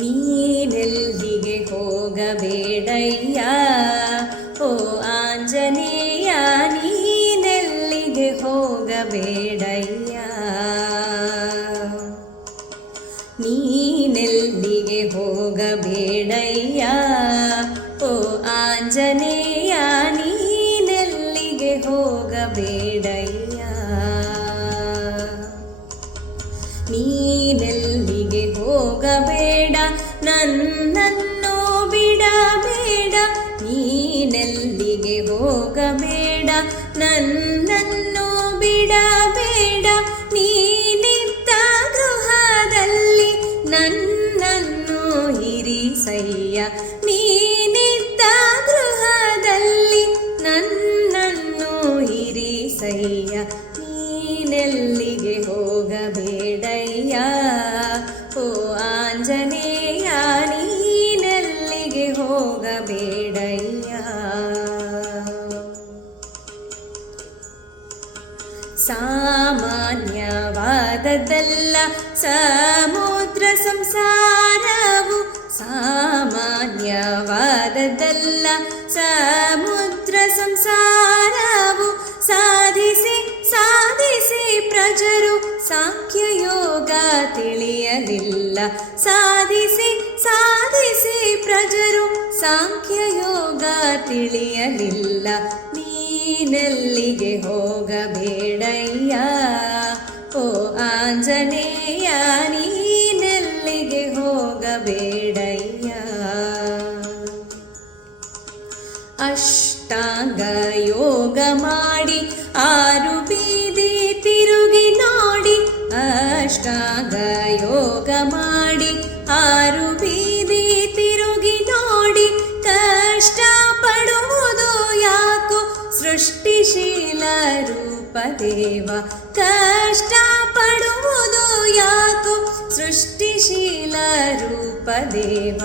ನೀನೆಲ್ಲಿಗೆ ಹೋಗಬೇಡಯ್ಯ ಓ ಆಂಜನೇಯ, ನೀನೆಲ್ಲಿಗೆ ಹೋಗಬೇಡಯ್ಯ. ನೀನೆಲ್ಲಿಗೆ ಹೋಗಬೇಡಯ್ಯ ಓ ಆಂಜನೇಯ, ನೀನೆಲ್ಲಿಗೆ ಹೋಗಬೇಡಯ್ಯ. ನೀನೆಲ್ಲಿಗೆ ಹೋಗಬೇಡ, ನನ್ನನ್ನು ಬಿಡಬೇಡ. ನೀನೆಲ್ಲಿಗೆ ಹೋಗಬೇಡ, ನನ್ನನ್ನು ಬಿಡಬೇಡ. ನೀನಿದ್ದ ಗೃಹದಲ್ಲಿ ನನ್ನನ್ನು ಇರಿಸಯ್ಯ. ನೀನಿದ್ದ ಗೃಹದಲ್ಲಿ ನನ್ನನ್ನು ಇರಿಸಯ್ಯ. ನೀನೆಲ್ಲಿಗೆ ಹೋಗಬೇಡಯ್ಯ ಓ ಆಂಜನೇಯ, ನೀನೆಲ್ಲಿಗೆ ಹೋಗಬೇಡಯ್ಯ. ಸಾಮಾನ್ಯವಾದದ್ದಲ್ಲ ಸಮುದ್ರ ಸಂಸಾರವು, ಸಾಮಾನ್ಯವಾದದ್ದಲ್ಲ ಸಮುದ್ರ ಸಂಸಾರವು. ಸಾಧಿಸಿ ಸಾಧಿಸಿ ಪ್ರಜರು ಸಾಂಖ್ಯಯೋಗ ತಿಳಿಯಲಿಲ್ಲ. ಸಾಧಿಸಿ ಸಾಧಿಸಿ ಪ್ರಜರು ಸಾಂಖ್ಯಯೋಗ ತಿಳಿಯಲಿಲ್ಲ. ನೀನೆಲ್ಲಿಗೆ ಹೋಗಬೇಡಯ್ಯ ಓ ಆಂಜನೇಯ, ನೀನೆಲ್ಲಿಗೆ ಹೋಗಬೇಡಯ್ಯ. ಅಷ್ಟಾಂಗ ಯೋಗ ಮಾಡಿ 6 ಬೀದಿ ತಿರುಗಿ ನೋಡಿ. ಅಷ್ಟಾಂಗ ಯೋಗ ಮಾಡಿ 6 ಬೀದಿ ತಿರುಗಿ ನೋಡಿ. ಕಷ್ಟ ಪಡುವುದು ಯಾಕೋ ಸೃಷ್ಟಿಶೀಲ ರೂಪದೇವ. ಕಷ್ಟ ಪಡುವುದು ಯಾಕೋ ಸೃಷ್ಟಿಶೀಲ ರೂಪದೇವ.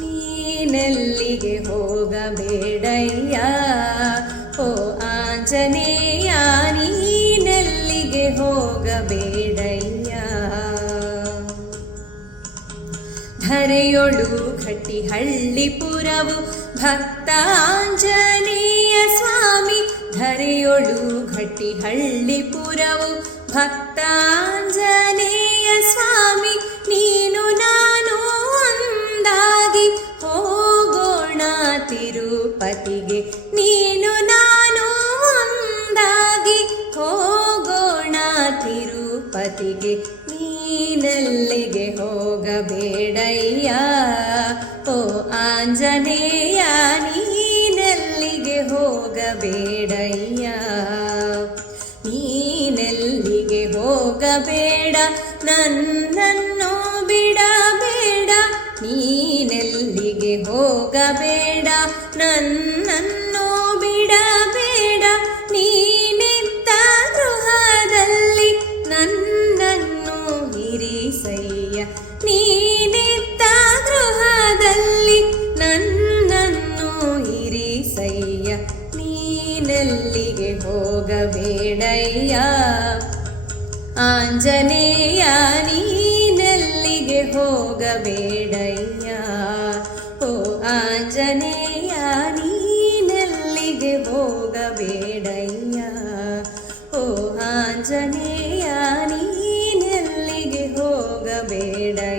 ನೀನೆಲ್ಲಿಗೆ ಹೋಗಬೇಡಯ್ಯ ಓ ಆಂಜನೇಯ, ನೀನೆಲ್ಲಿಗೆ ಹೋಗಬೇಡಯ್ಯ. ಧರೆಯೊಳು ಘಟ್ಟಿಹಳ್ಳಿಪುರವು ಭಕ್ತ ಆಂಜನೇಯ ಸ್ವಾಮಿ. ಧರೆಯೊಳು ಘಟ್ಟಿಹಳ್ಳಿಪುರವು ಭಕ್ತ ಆಂಜನೇಯ ಸ್ವಾಮಿ. ನೀನು ನಾನು ಒಂದಾಗಿ ಹೋಗೋಣ ತಿರುಪತಿಗೆ. ನೀನು ನಾನು ಒಂದಾಗಿ ಹೋಗೋಣ ತಿರುಪತಿಗೆ. ನೀನೆಲ್ಲಿಗೆ ಹೋಗಬೇಡಯ್ಯ ಓ ಆಂಜನೇಯ, ನೀನೆಲ್ಲಿಗೆ ಹೋಗಬೇಡಯ್ಯ. ನೀನೆಲ್ಲಿಗೆ ಹೋಗಬೇಡ, ನನ್ನನ್ನು ಬಿಡಬೇಡ. ನೀನೆಲ್ಲಿಗೆ ಹೋಗಬೇಡ, ನನ್ನನ್ನು ಬಿಡಬೇಡ. ನೀನಿದ್ದ ಗೃಹದಲ್ಲಿ ನನ್ನನ್ನು ಇರಿಸಯ್ಯ. ನೀನಿದ್ದ ಗೃಹದಲ್ಲಿ ನನ್ನನ್ನು ಇರಿಸಯ್ಯ. ನೀನೆಲ್ಲಿಗೆ ಹೋಗಬೇಡಯ್ಯ ಆಂಜನೇಯ, ನೀನೆಲ್ಲಿಗೆ ಹೋಗಬೇಡಯ್ಯ ಓ ಆಂಜನೇಯ, ನೀನೆಲ್ಲಿಗೆ ಹೋಗಬೇಡಯ್ಯ ಓ ಆಂಜನೇಯ, ನೀನೆಲ್ಲಿಗೆ ಹೋಗಬೇಡಯ್ಯ.